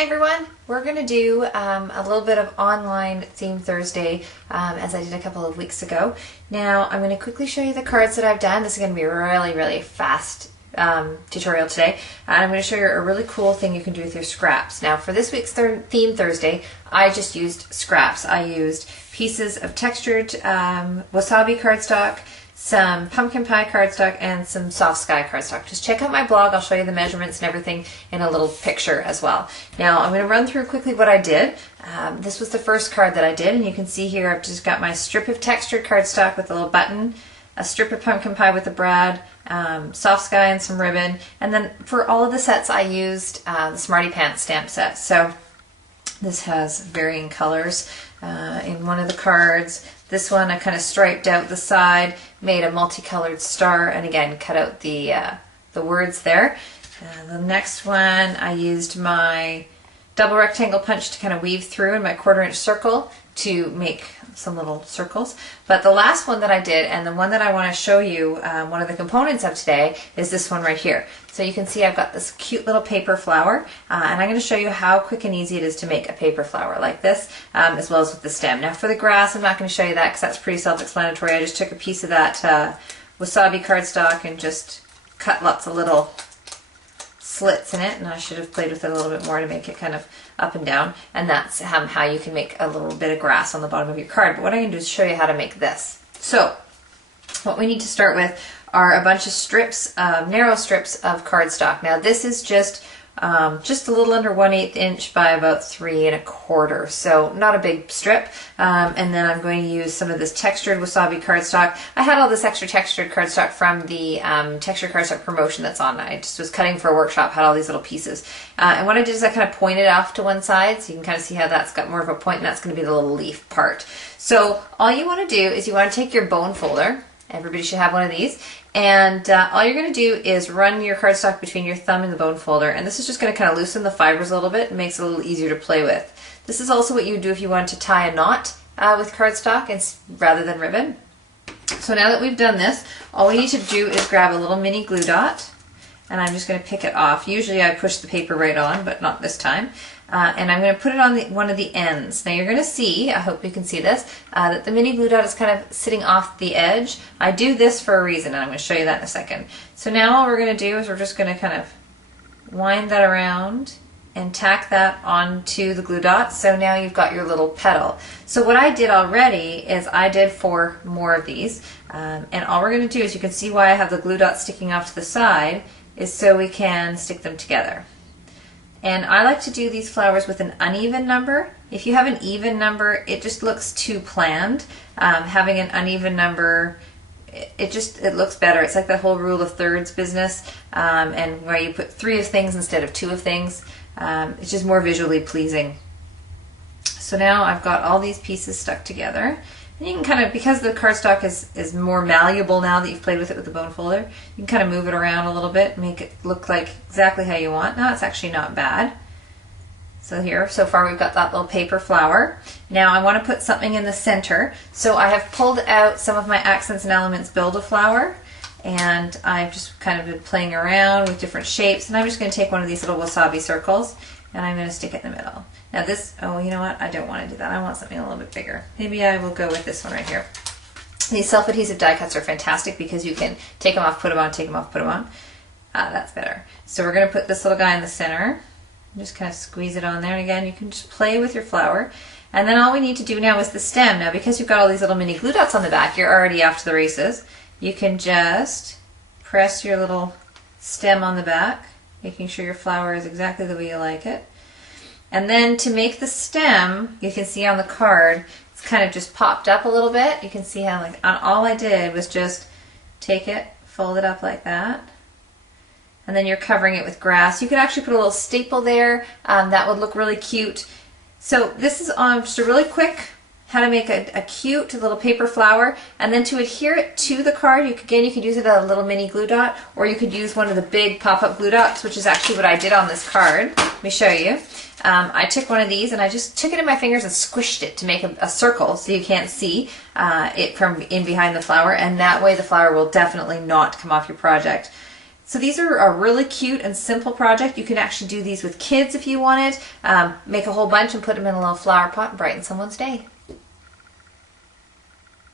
Hi everyone! We're going to do a little bit of online theme Thursday as I did a couple of weeks ago. Now I'm going to quickly show you the cards that I've done. This is going to be a really fast tutorial today. And I'm going to show you a really cool thing you can do with your scraps. Now for this week's theme Thursday, I just used scraps. I used pieces of textured wasabi cardstock, some pumpkin pie cardstock, and some soft sky cardstock. Just check out my blog. I'll show you the measurements and everything in a little picture as well. Now I'm going to run through quickly what I did. This was the first card that I did, and you can see here I've just got my strip of textured cardstock with a little button, a strip of pumpkin pie with a brad, soft sky and some ribbon, and then for all of the sets I used the Smarty Pants stamp set. So this has varying colors in one of the cards. This one I kind of striped out the side, made a multicolored star, and again cut out the words there. The next one I used my double rectangle punch to kind of weave through in my 1/4 inch circle to make some little circles. But the last one that I did, and the one that I want to show you, one of the components of today, is this one right here. So you can see I've got this cute little paper flower, and I'm going to show you how quick and easy it is to make a paper flower like this, as well as with the stem. Now for the grass, I'm not going to show you that because that's pretty self-explanatory. I just took a piece of that wasabi cardstock and just cut lots of little slits in it, and I should have played with it a little bit more to make it kind of up and down, and that's how you can make a little bit of grass on the bottom of your card. But what I'm going to do is show you how to make this. So what we need to start with are a bunch of strips, narrow strips of cardstock. Now this is just a little under 1/8 inch by about 3 1/4, so not a big strip. And then I'm going to use some of this textured wasabi cardstock. I had all this extra textured cardstock from the textured cardstock promotion that's on. I just was cutting for a workshop, had all these little pieces. And what I did is I kind of pointed off to one side, so you can kind of see how that's got more of a point, and that's going to be the little leaf part. So all you want to do is you want to take your bone folder. Everybody should have one of these. And all you're going to do is run your cardstock between your thumb and the bone folder. And this is just going to kind of loosen the fibers a little bit and makes it a little easier to play with. This is also what you would do if you wanted to tie a knot with cardstock rather than ribbon. So now that we've done this, all we need to do is grab a little mini glue dot. And I'm just going to pick it off. Usually I push the paper right on, but not this time. And I'm going to put it on one of the ends. Now you're going to see, I hope you can see this, that the mini glue dot is kind of sitting off the edge. I do this for a reason, and I'm going to show you that in a second. So now all we're going to do is we're just going to kind of wind that around and tack that onto the glue dot. So now you've got your little petal. So what I did already is I did 4 more of these. And all we're going to do is, you can see why I have the glue dot sticking off to the side, is so we can stick them together. And I like to do these flowers with an uneven number. If you have an even number, it just looks too planned. Having an uneven number, it looks better. It's like the whole rule of thirds business, and where you put 3 of things instead of 2 of things. It's just more visually pleasing. So now I've got all these pieces stuck together. And you can kind of, because the cardstock is more malleable now that you've played with it with the bone folder, you can kind of move it around a little bit, make it look like exactly how you want. Now it's actually not bad. So here, so far we've got that little paper flower. Now I want to put something in the center. So I have pulled out some of my Accents and Elements Build-A-Flower, and I've just kind of been playing around with different shapes, and I'm just going to take one of these little wasabi circles, and I'm going to stick it in the middle. Now this, oh, you know what? I don't want to do that. I want something a little bit bigger. Maybe I will go with this one right here. These self-adhesive die cuts are fantastic because you can take them off, put them on, take them off, put them on. That's better. So we're going to put this little guy in the center. Just kind of squeeze it on there. And again, you can just play with your flower. And then all we need to do now is the stem. Now because you've got all these little mini glue dots on the back, you're already off to the races. You can just press your little stem on the back, making sure your flower is exactly the way you like it. And then to make the stem, you can see on the card, it's kind of just popped up a little bit. You can see how, like, all I did was just take it, fold it up like that, and then you're covering it with grass. You could actually put a little staple there. That would look really cute. So this is just a really quick how to make a cute little paper flower, and then to adhere it to the card, you could use it as a little mini glue dot, or you could use one of the big pop-up glue dots, which is actually what I did on this card. Let me show you. I took one of these and I just took it in my fingers and squished it to make a circle so you can't see it from in behind the flower, and that way the flower will definitely not come off your project. So these are a really cute and simple project. You can actually do these with kids if you wanted. Make a whole bunch and put them in a little flower pot and brighten someone's day.